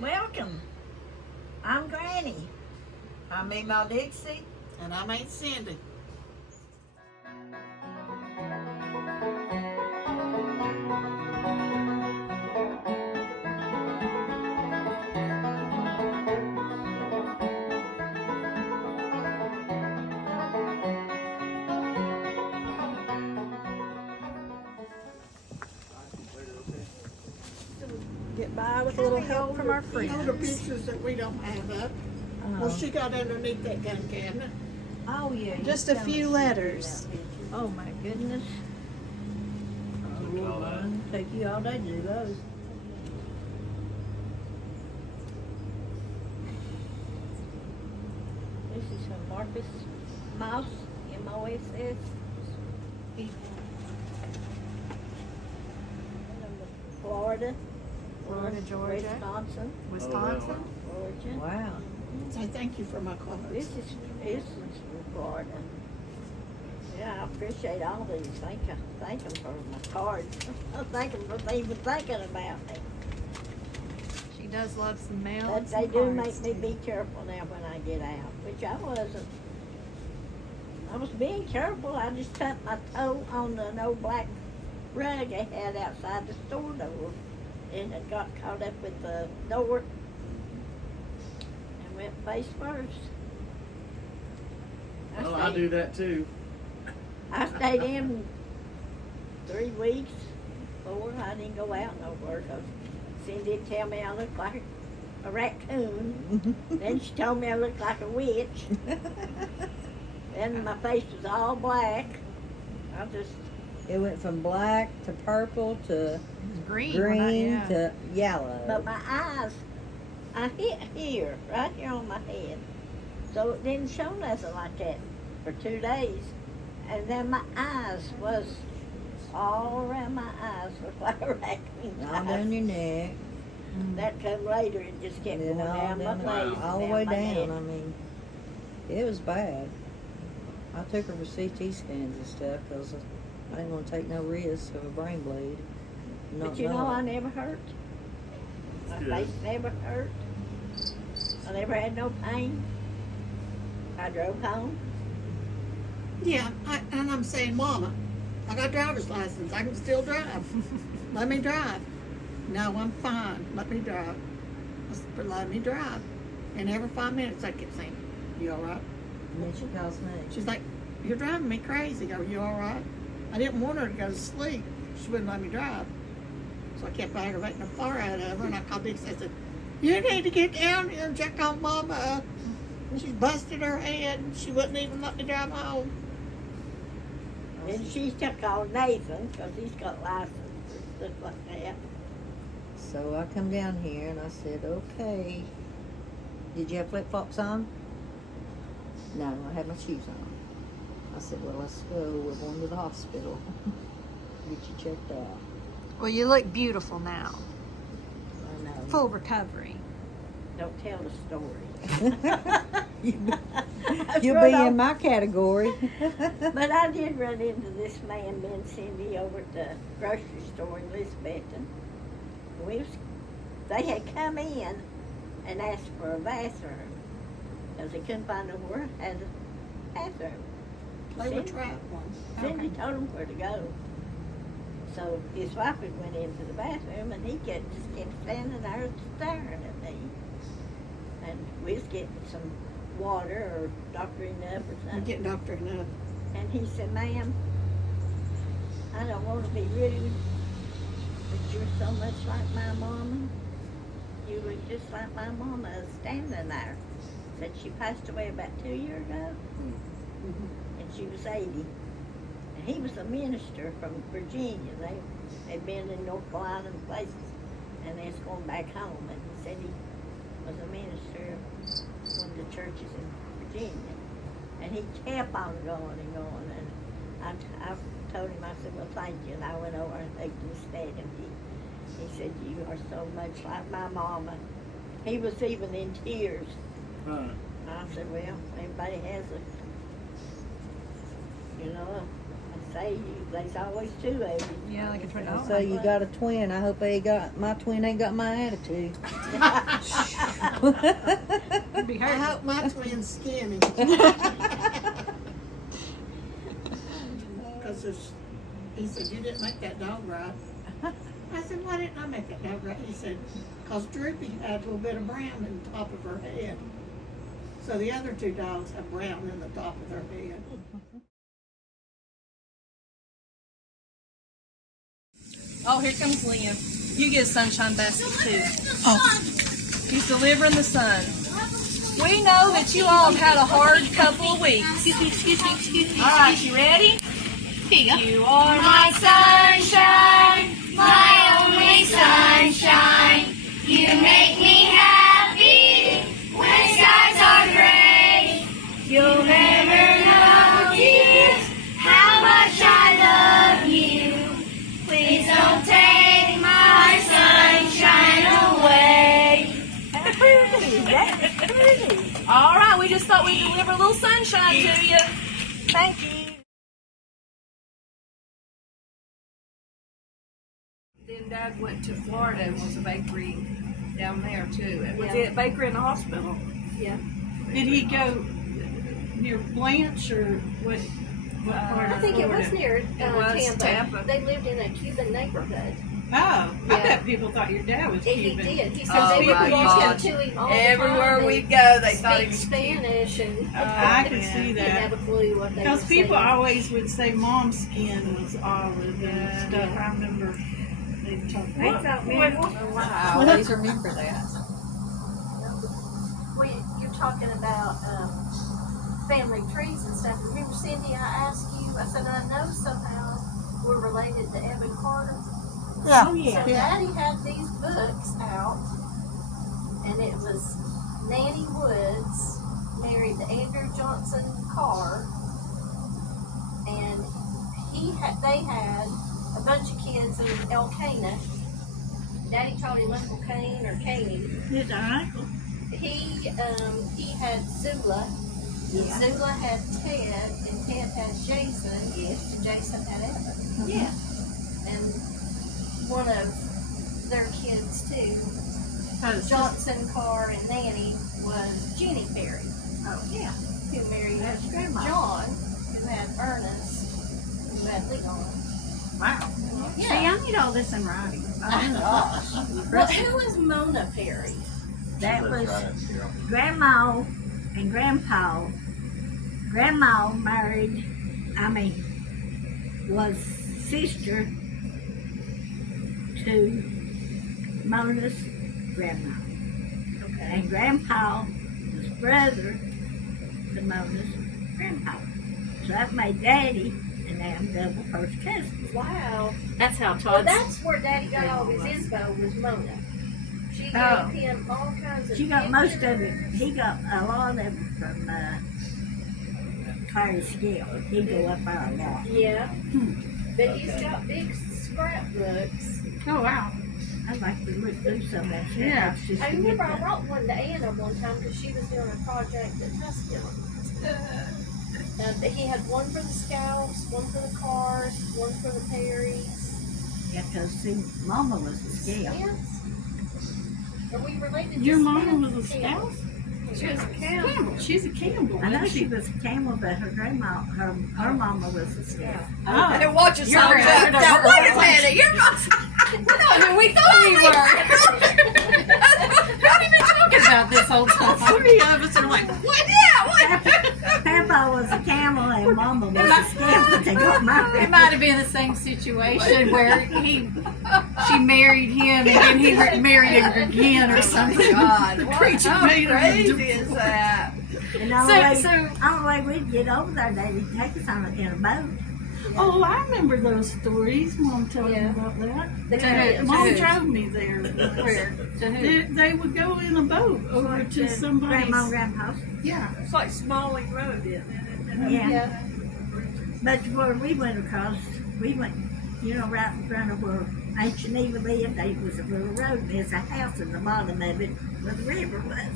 Welcome. I'm Granny. I'm Ema Dixie. And I'm Aunt Cindy. Get by with a little help from our The older friends. pictures that we don't have up. Well, she got underneath that gun cabinet. Oh, yeah. you Just a tell few us letters. about pictures. Oh, my goodness. Take you all day to do those. This is from Marcus Mouse, M-O-S-S. Florida. Florida, Georgia. Wisconsin. Wisconsin. Georgia. Wow. Say thank you for my cards. This is from Florida. Yeah, I appreciate all these. Thank them for my cards. Thank them for even thinking about me. She does love some mail. But and they some do cards, make me too. be careful now when I get out, which I wasn't. I was being careful. I just tapped my toe on the old black rug I had outside the store door, and it got caught up with the door and went face first. Well, I do that too. I stayed in 3 weeks, 4. I didn't go out nowhere because Cindy tell me I looked like a raccoon. Then she told me I looked like a witch. Then my face was all black. I just, It went from black to purple to It was green. green to yellow. but my eyes, I hit here, right here on my head. So it didn't show nothing like that for 2 days. And then my eyes was all around my eyes looked like a raccoon's all eyes. down your neck, That come later, it just kept and going then all down my down, face. all the and way my down. neck. I mean, it was bad. I took her for CT scans and stuff because I didn't want to take no risk of a brain bleed. But you know, I never hurt. My Good. face never hurt. I never had no pain. I drove home. Yeah, and I'm saying, Mama, I got a driver's license. I can still drive. Let me drive. No, I'm fine. Let me drive. I said, but let me drive. And every 5 minutes I kept saying, you all right? And then she calls me. She's like, you're driving me crazy. Are you all right? I didn't want her to go to sleep. She wouldn't let me drive. So I kept aggravating the far out of her, and I called Dixie. I said, you need to get down here and check on Mama. And she busted her head, and she wouldn't even let me drive home. And she took on Nathan because he's got license and stuff like that. So I come down here and I said, okay. Did you have flip flops on? No, I had my shoes on. I said, well, let's go. We're going to the hospital. Get you checked out. Well, you look beautiful now. I know. Full recovery. Don't tell the story. You'll be in my category. But I did run into this man, me and Cindy, over at the grocery store in Elizabethton. They had come in and asked for a bathroom because they couldn't find nowhere had a bathroom. They were trapped once. Cindy told him where to go. So his wife had went into the bathroom and he just kept standing there staring at me. And we was getting some water or doctoring up or We're something. getting doctoring up. And he said, ma'am, I don't want to be rude, but you're so much like my mama. You look just like my mama standing there. Said she passed away about 2 years ago. And she was 80. And he was a minister from Virginia. They'd been in North Carolina and places, and they're going back home. And he said he was a minister of one of the churches in Virginia. And he kept on going and going. And I told him, I said, well, thank you. And I went over and hugged him instead. And he said, you are so much like my mama. He was even in tears. Huh. I said, well, everybody has I say there's always two of you. Yeah, like a twin. Oh, So you got a twin. I hope my twin ain't got my attitude. Be I hurt. hope my twin's skinny. Because he said, you didn't make that dog right. I said, why didn't I make that dog right? He said, because Droopy had a little bit of brown in the top of her head. So the other two dogs have brown in the top of their head. Oh, here comes Liam. You get a sunshine basket too. Oh. He's delivering the sun. We know that you all have had a hard couple of weeks. Excuse me. All right, you ready? You are my sunshine, my only sunshine. You make me happy when skies are gray. You'll never know, dear, how much I love you. Please don't take my sunshine away. That's pretty. All right, we just thought we'd deliver a little sunshine to you. Thank you. Then Dad went to Florida and was a bakery down there too. And Was it bakery in the hospital? Yeah. Did he go near Blanche or what part I of think it Florida? was near was Tampa. Tampa. They lived in a Cuban neighborhood. Oh, I Yeah. bet people thought your dad was And he Cuban. did. He said Oh they would my walk God. up to him all Everywhere the time we'd go, they and thought he speak was cute. Spanish and I can yeah. see didn't that. have a clue what they were Because people saying. always would say mom's skin was olive Yeah, and stuff. yeah. I remember they talked They about thought me. Oh, wow. I always remember that. Well, you're talking about family trees and stuff. Remember, Cindy, I asked you, I said, I know somehow we're related to Evan Carter. Oh, yeah. So Daddy had these books out, and it was Nanny Woods married to Andrew Johnson Carr, and they had a bunch of kids in Elkanah. Daddy called him Uncle Kane or Caney. His uncle. He had Zula. Yeah. Zula had Ted, and Ted had Jason. Yes. And Jason had Evan. Yeah. And one of their kids too, Johnson Carr and Nanny, was Jenny Perry, Oh, yeah. who married That's Grandma. John, who had Ernest, who had Leon. Wow. See, Yeah. I need all this in writing. Well, who was Mona Perry? That was Grandma and Grandpa. Grandma was sister to Mona's grandma. Okay. And Grandpa was brother to Mona's grandpa. So that made Daddy and them double first cousins. Wow. That's how Well, Todd's. that's where Daddy got all his info, was Mona. She gave Oh. him all kinds of She got most of it. pictures. He got a lot of it from Clary Scale. He go up there a lot. Yeah. But he's got big scrapbooks. Oh, wow. I'd like to look through some of that stuff. Yeah. Just I to remember get I the- brought one to Anna one time because she was doing a project at Tuscan. He had one for the Scouts, one for the Cars, one for the Perrys. Yeah, 'cause see, Mama was a Scale. Yes. Are we related Your to mama Smith? was a Yeah. scout? She was a Campbell. She's a Campbell. I know isn't she was a Camel, but her grandma, her mama was a Scale. Oh. And watch us You're all right. jump. Now, wait a minute. You're not. We're not who we thought we were. Not even talking about this whole time. Three of us are like, what? Yeah, what? Papa was a Camel and Mama was a Scale, but they got It married. might have been the same situation where she married him and then he married her again or Oh something. my God. What? Preacher How made her crazy divorce. is that? And the only So way we'd get over there, they'd take us on in a boat. Oh, I remember those stories. Mom told me Yeah. about that. To Mom who? drove me there. Where? To who? They would go in a boat over to somebody's. Grandma and Grandpa's. Yeah. It's like Smalling Road, isn't it? Yeah. But where we went across, we went, right in front of where Ancient Eva lived. There was a little road, and there's a house in the bottom of it where the river was.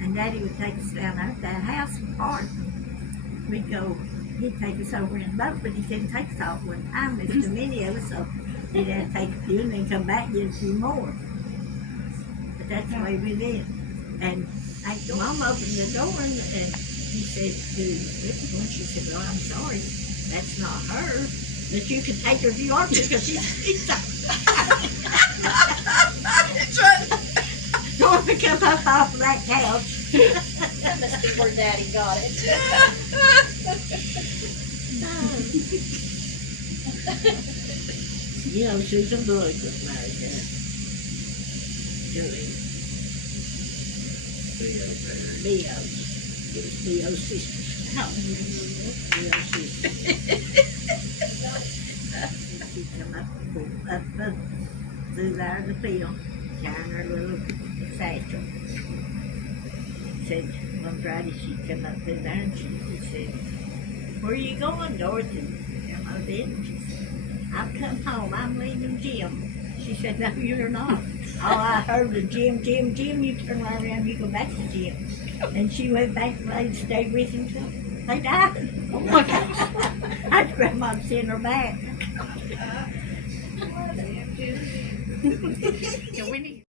And Daddy would take us down there. If that house was hard, we'd go, he'd take us over in the boat, but he couldn't take us all at one time. There's too many of us, so he'd have to take a few and then come back and get a few more. But that's the way we did. And Mom opened the door, and he said to this one, she said, "Well, I'm sorry, that's not her. But you can take her if you want to, because she's going to come up off of that couch." That must be where Daddy got it. Susan Boyd was married to Julie. Leo's. It was Leo's sister. Leo's sister. She come up through there in the field, carrying her little satchel. Said one Friday she'd come up through there and she said, "Where are you going, Dorothy?" And I did. And she said, "I've come home. I'm leaving Jim." She said, "No, you're not." All I heard was Jim, Jim, Jim. You turn right around, you go back to Jim. And she went back and stayed with him till they died. Oh my gosh. I was grandma sent her back. Yeah, we need